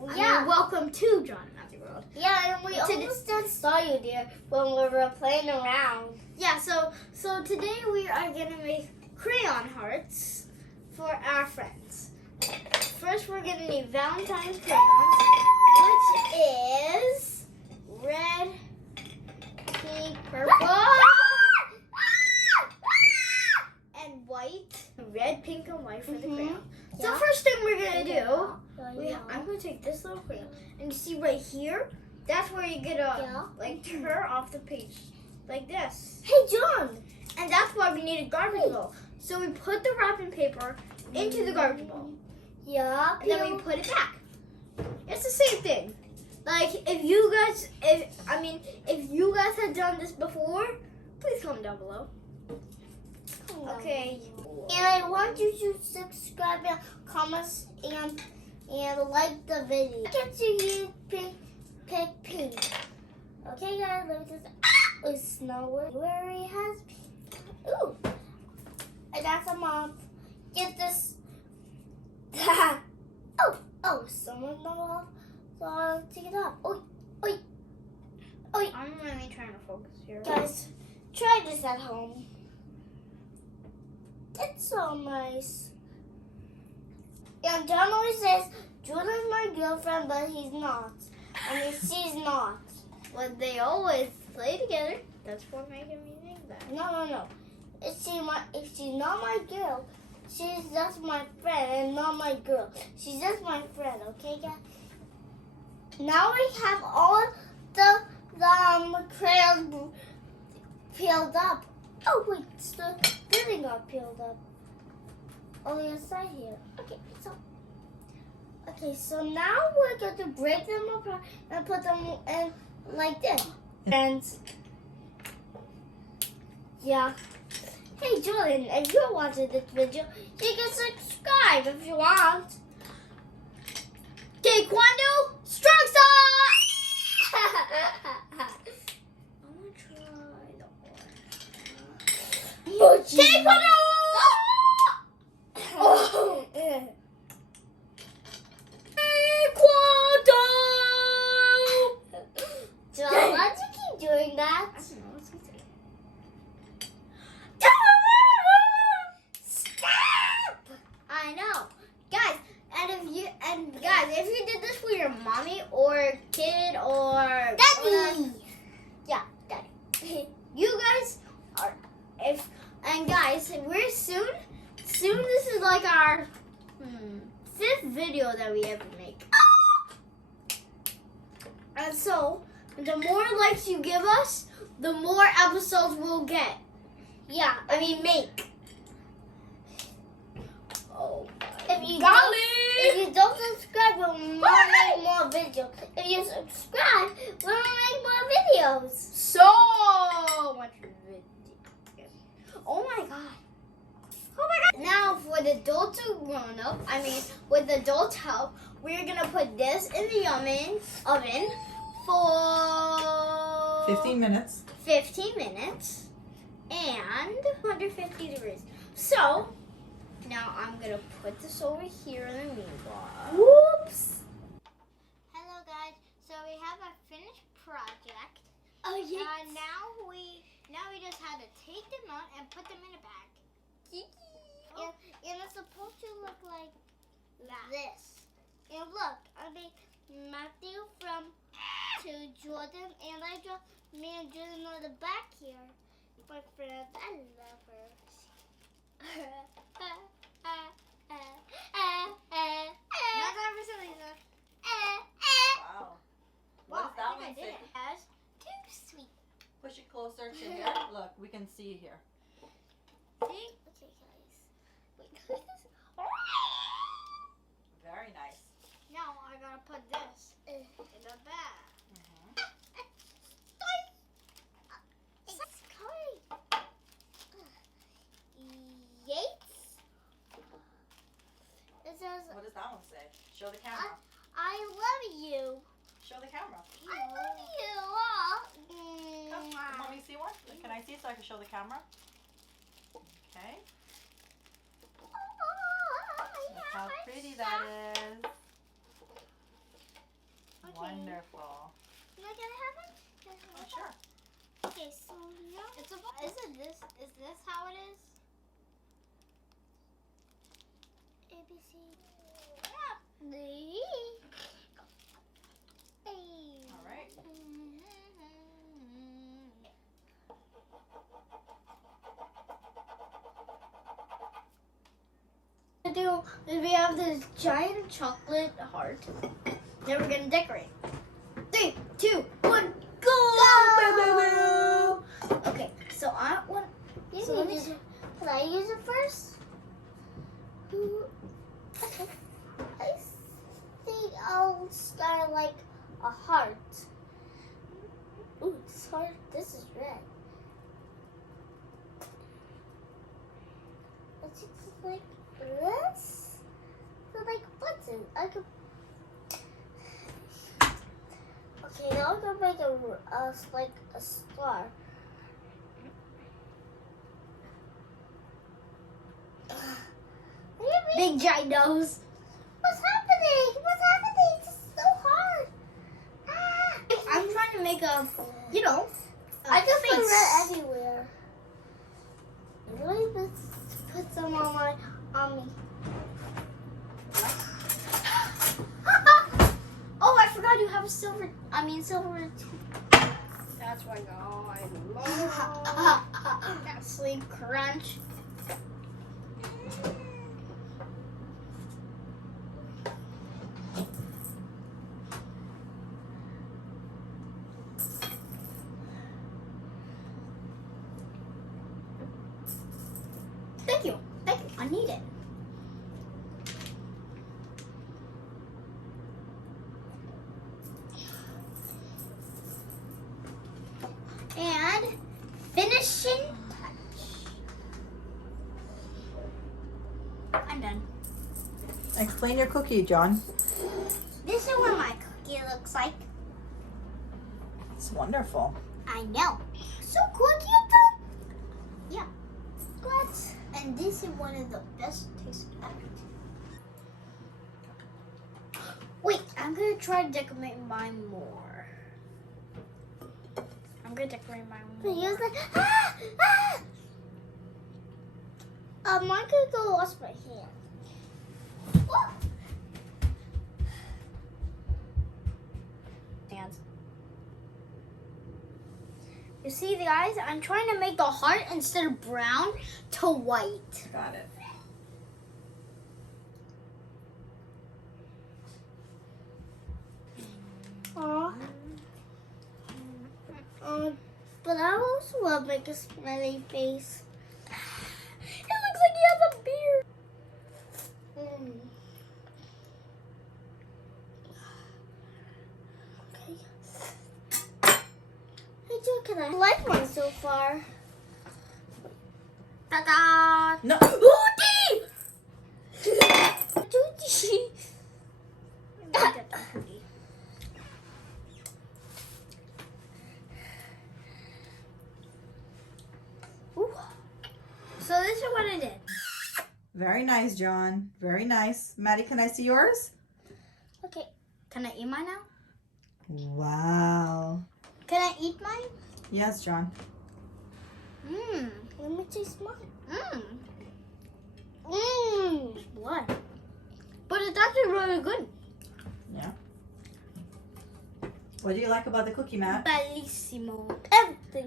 Welcome to John and Matthew World. Yeah, and we almost just saw you there when we were playing around. Yeah, so today we are gonna make crayon hearts for our friends. First, we're gonna need Valentine's crayons, which is red, pink, purple, and white. Red, pink, and white for the crayon. So first thing we're gonna do, I'm gonna take this little crayon, and you see right here, that's where you get a tear off the page, like this. Hey, John! And that's why we need a garbage bowl. So we put the wrapping paper into the garbage bowl. Yeah. And then we put it back. It's the same thing. Like if you guys have done this before, please comment down below. Okay. And I want you to subscribe and comment and like the video. Get you pick pink. Okay, guys, let me just. It's not where it has pink. Ooh, I got some. Get this. oh, someone knocked off. So I'll take it off. Oi. I'm really trying to focus here. Guys, try this at home. It's so nice. And John always says, Jordan's my girlfriend, but he's not. She's not. Well, they always play together. That's what making me think that. No. If she's not my girl, she's just my friend and not my girl. She's just my friend, okay, guys? Now we have all the crayons peeled up. Oh, wait, the glitter got peeled up. On the other side here. Okay, so now we're going to break them apart and put them in like this. And yeah. Hey, Jordan, if you're watching this video, you can subscribe if you want. Taekwondo strong style! I want to try the orange. Taekwondo! John, why'd you keep doing that? I don't know. It's easy. Stop! I know. Guys, if you did this for your mommy or kid or Daddy! Daddy. You guys are guys, we're soon this is like our 5th video that we ever make. And so, the more likes you give us, the more episodes we'll get. Make. Oh my If you don't subscribe, we'll make more videos. If you subscribe, we'll make more videos. So much video. Oh my god. Now for the adults who grown up, with the adults' help, we're gonna put this in the oven for 15 minutes. 15 minutes and 150 degrees. So now I'm gonna put this over here in the meanwhile. Whoops! Hello guys. So we have our finished project. Oh yes. Now we just had to take them out and put them in a bag. And it's supposed to look like this. And look, I made Matthew to Jordan, and I draw me and Jordan on the back here. My friend, I love her. Not time for silly stuff. Wow. What does that one say? As too sweet. Push it closer to here. Look, we can see here. See? Okay, guys. Very nice. Now I gotta put this in the bag. It's coming. Yates. It says, What does that one say? Show the camera. I love you. Show the camera. I love you. Come, let me see one. Can I see so I can show the camera? Okay. Look how pretty that is. Wonderful. Am I gonna have it? Oh, sure. Okay, so now Is this how it is? ABC. All right. We have this giant chocolate heart. Then we're gonna decorate. 3, 2, 1, go! Okay, so I want. So Can I use it first? Okay. I think I'll start like a heart. Ooh, this heart. This is red. Let's just like this. So like button. I could. Okay, now I'm gonna make like a star. Big giant nose. What's happening? What's happening? This is so hard. Ah! I'm trying to make a, I just put face. red everywhere. Let me put some on me. Oh, I forgot you have a silver. That's why I love that sleep crunch. Thank you. I need it. And finishing touch. I'm done. Explain your cookie, John. This is what my cookie looks like. It's wonderful. I know. So cookie, Yeah. what? And this is one of the best tasting ever. Wait, I'm gonna try to decorate mine more. I'm gonna decorate mine more. Use like mine could go wash my hand. Whoa. Hands. You see, guys, I'm trying to make the heart instead of brown to white. Got it. But I also want to make a smelly face. It looks like he has a beard. Okay. Hey, Joe, can I like one so far? Ta-da! No. Hootie! Ooh. So this is what I did. Very nice, John. Very nice. Maddie, can I see yours? Okay. Can I eat mine now? Wow. Can I eat mine? Yes, John. Mmm. Let me taste mine. What? But it's actually really good. Yeah. What do you like about the cookie, Matt? Bellissimo. Everything.